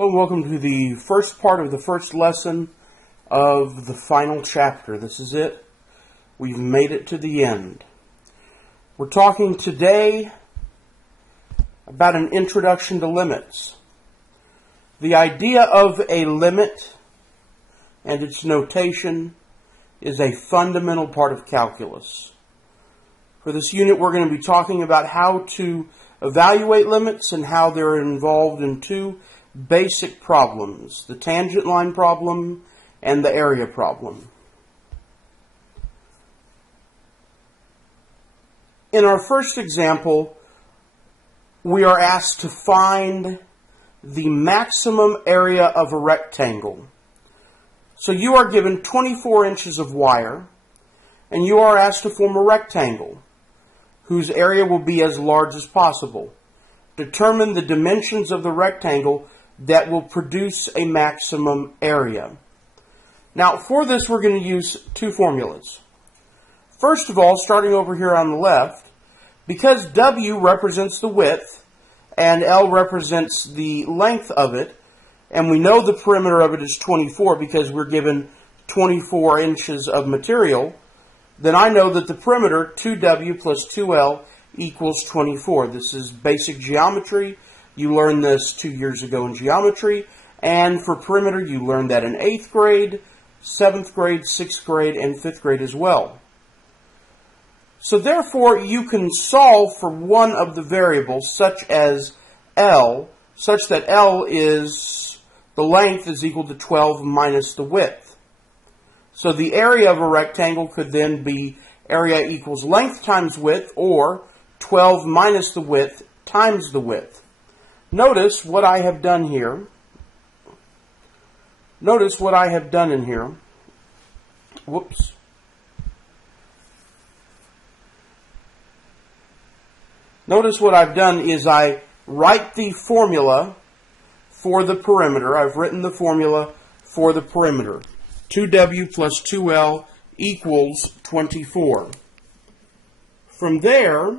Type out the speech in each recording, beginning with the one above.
Hello, welcome to the first part of the first lesson of the final chapter. This is it. We've made it to the end. We're talking today about an introduction to limits. The idea of a limit and its notation is a fundamental part of calculus. For this unit, we're going to be talking about how to evaluate limits and how they're involved in two basic problems, the tangent line problem and the area problem. In our first example, we are asked to find the maximum area of a rectangle. So you are given 24 inches of wire, and you are asked to form a rectangle whose area will be as large as possible. Determine the dimensions of the rectangle that will produce a maximum area. Now, for this, we're going to use two formulas. First of all, starting over here on the left, because W represents the width and L represents the length of it, and we know the perimeter of it is 24 because we're given 24 inches of material, then I know that the perimeter, 2W plus 2L, equals 24. This is basic geometry. You learned this 2 years ago in geometry. And for perimeter, you learned that in 8th grade, 7th grade, 6th grade, and 5th grade as well. So therefore, you can solve for one of the variables, such as L, such that L is, the length is equal to 12 minus the width. So the area of a rectangle could then be area equals length times width, or 12 minus the width times the width. Notice what I have done here. Notice what I have done in here. Whoops. Notice what I've done is I write the formula for the perimeter. I've written the formula for the perimeter. 2W plus 2L equals 24. From there,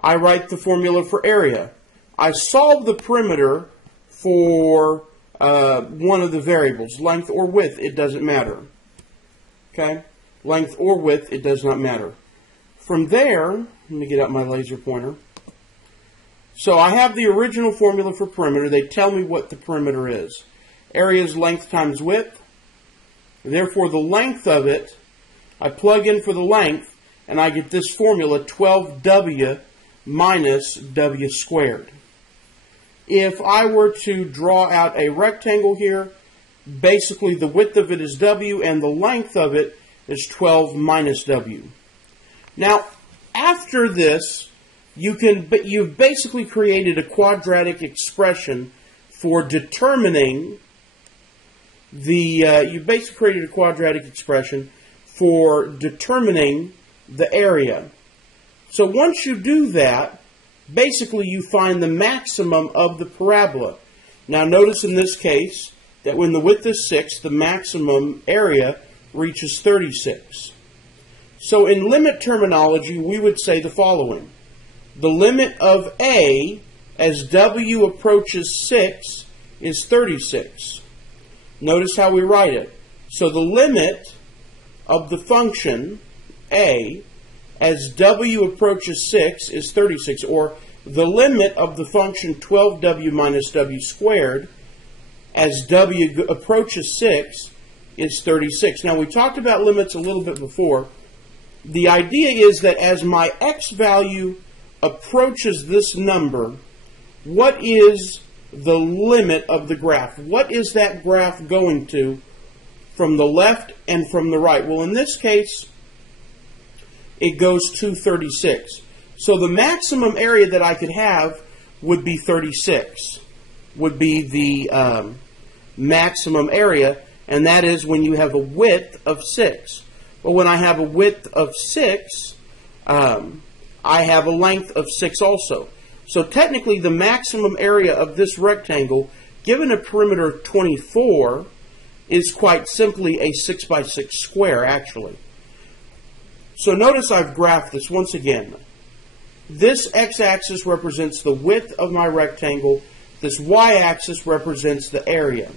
I write the formula for area. I solve the perimeter for one of the variables, length or width, it doesn't matter. Okay? Length or width, it does not matter. From there, let me get out my laser pointer. So I have the original formula for perimeter. They tell me what the perimeter is. Area is length times width. Therefore, the length of it, I plug in for the length, and I get this formula, 12W minus W squared. If I were to draw out a rectangle here, basically the width of it is W and the length of it is 12 minus W. Now, after this, you've basically created a quadratic expression for determining the area. So once you do that, basically you find the maximum of the parabola. Now notice in this case that when the width is 6, the maximum area reaches 36. So in limit terminology, we would say the following. The limit of A as W approaches 6 is 36. Notice how we write it. So the limit of the function A as W approaches 6 is 36, or the limit of the function 12W minus W squared as W approaches 6 is 36. Now, we talked about limits a little bit before. The idea is that as my x value approaches this number, what is the limit of the graph? What is that graph going to from the left and from the right? Well, in this case, it goes to 36. So the maximum area that I could have would be 36, would be the maximum area, and that is when you have a width of 6. But when I have a width of 6, I have a length of 6 also. So technically the maximum area of this rectangle, given a perimeter of 24, is quite simply a 6 by 6 square, actually. So notice I've graphed this once again. This x-axis represents the width of my rectangle. This y-axis represents the area.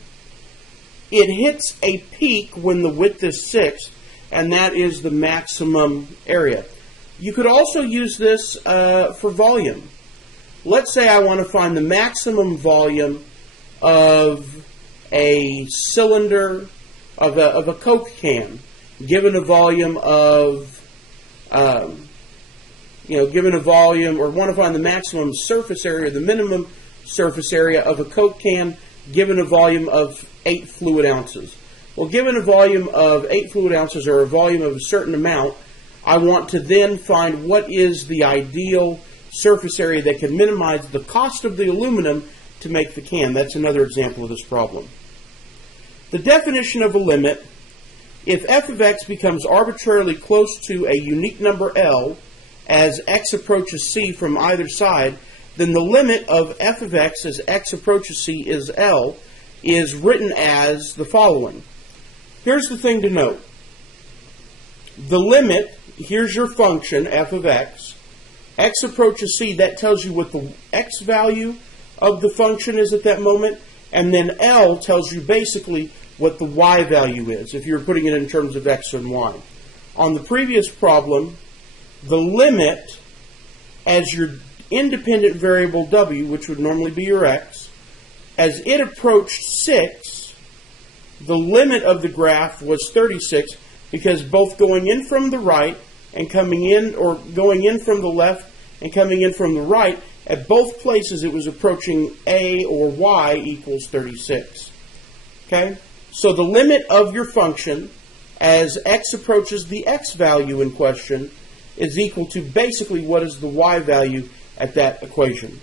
It hits a peak when the width is 6, and that is the maximum area. You could also use this for volume. Let's say I want to find the maximum volume of a cylinder, of a Coke can, given a volume of, given a volume, or want to find the maximum surface area, the minimum surface area of a Coke can, given a volume of 8 fluid ounces. Well, given a volume of 8 fluid ounces, or a volume of a certain amount, I want to then find what is the ideal surface area that can minimize the cost of the aluminum to make the can. That's another example of this problem. The definition of a limit: if f of x becomes arbitrarily close to a unique number L as x approaches c from either side, then the limit of f of x as x approaches c is L is written as the following. Here's the thing to note. The limit, here's your function, f of x. X approaches c, that tells you what the x value of the function is at that moment. And then L tells you basically what the y value is, if you're putting it in terms of x and y. On the previous problem, the limit as your independent variable w, which would normally be your x, as it approached 6, the limit of the graph was 36, because both going in from the right and coming in, or going in from the left and coming in from the right, at both places it was approaching a or y equals 36. Okay? So the limit of your function as x approaches the x value in question is equal to basically what is the y value at that equation.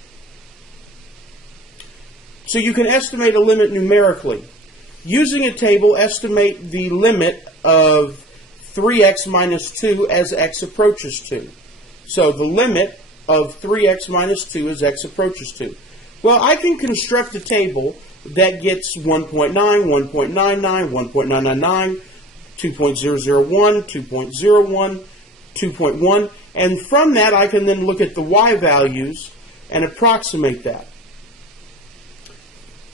So you can estimate a limit numerically. Using a table, estimate the limit of 3x minus 2 as x approaches 2. So the limit of 3x minus 2 as x approaches 2. Well, I can construct a table that gets 1.9, 1.99, 1.999, 2.001, 2.01, 2.1, and from that I can then look at the y values and approximate that.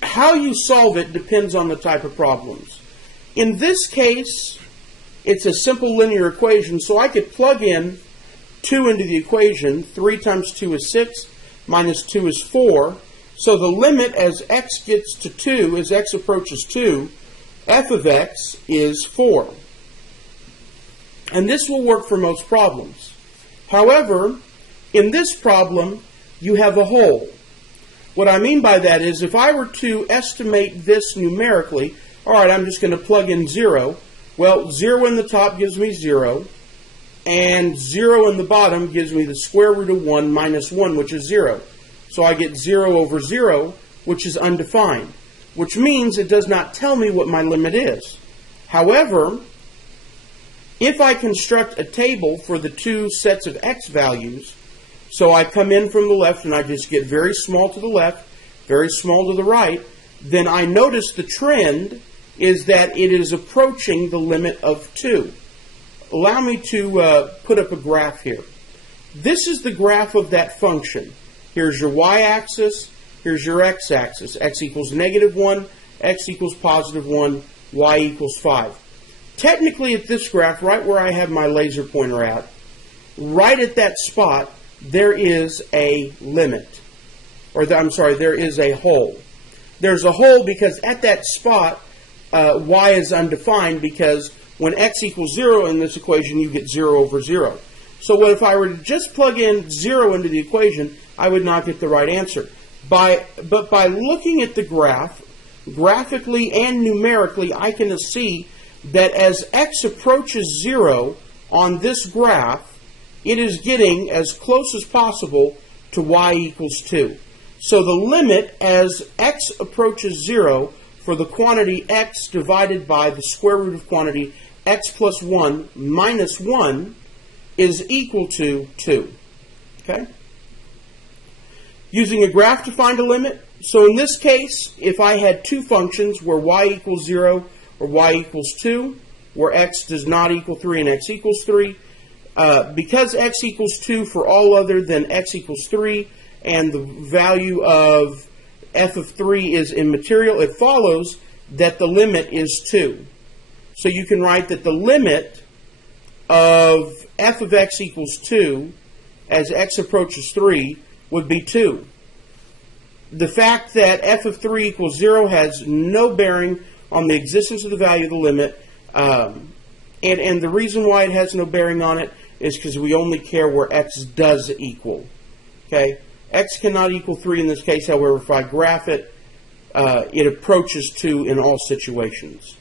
How you solve it depends on the type of problems. In this case, it's a simple linear equation, so I could plug in 2 into the equation. 3 times 2 is 6, minus 2 is 4. So the limit as x gets to 2, as x approaches 2, f of x is 4. And this will work for most problems. However, in this problem, you have a hole. What I mean by that is, if I were to estimate this numerically, all right, I'm just going to plug in 0. Well, 0 in the top gives me 0, and 0 in the bottom gives me the square root of 1 minus 1, which is 0. So I get 0 over 0, which is undefined, which means it does not tell me what my limit is. However, if I construct a table for the two sets of x values, so I come in from the left and I just get very small to the left, very small to the right, then I notice the trend is that it is approaching the limit of 2. Allow me to put up a graph here. This is the graph of that function. Here's your y-axis, here's your x-axis. X equals negative 1, x equals positive 1, y equals 5. Technically at this graph, right where I have my laser pointer at, right at that spot, there is a limit. There is a hole. There's a hole because at that spot, y is undefined, because when x equals 0 in this equation, you get 0 over 0. So if I were to just plug in 0 into the equation, I would not get the right answer. But by looking at the graph, graphically and numerically, I can see that as x approaches 0 on this graph, it is getting as close as possible to y equals 2. So the limit as x approaches 0 for the quantity x divided by the square root of quantity x plus 1 minus 1 is equal to 2. Okay? Using a graph to find a limit. So in this case, if I had two functions where y equals 0 or y equals 2, where x does not equal 3 and x equals 3, because x equals 2 for all other than x equals 3, and the value of f of 3 is immaterial, it follows that the limit is 2. So you can write that the limit of f of x equals 2 as x approaches 3 would be 2. The fact that f of 3 equals 0 has no bearing on the existence of the value of the limit, and the reason why it has no bearing on it is because we only care where x does equal. Okay, x cannot equal 3 in this case. However, if I graph it, it approaches 2 in all situations.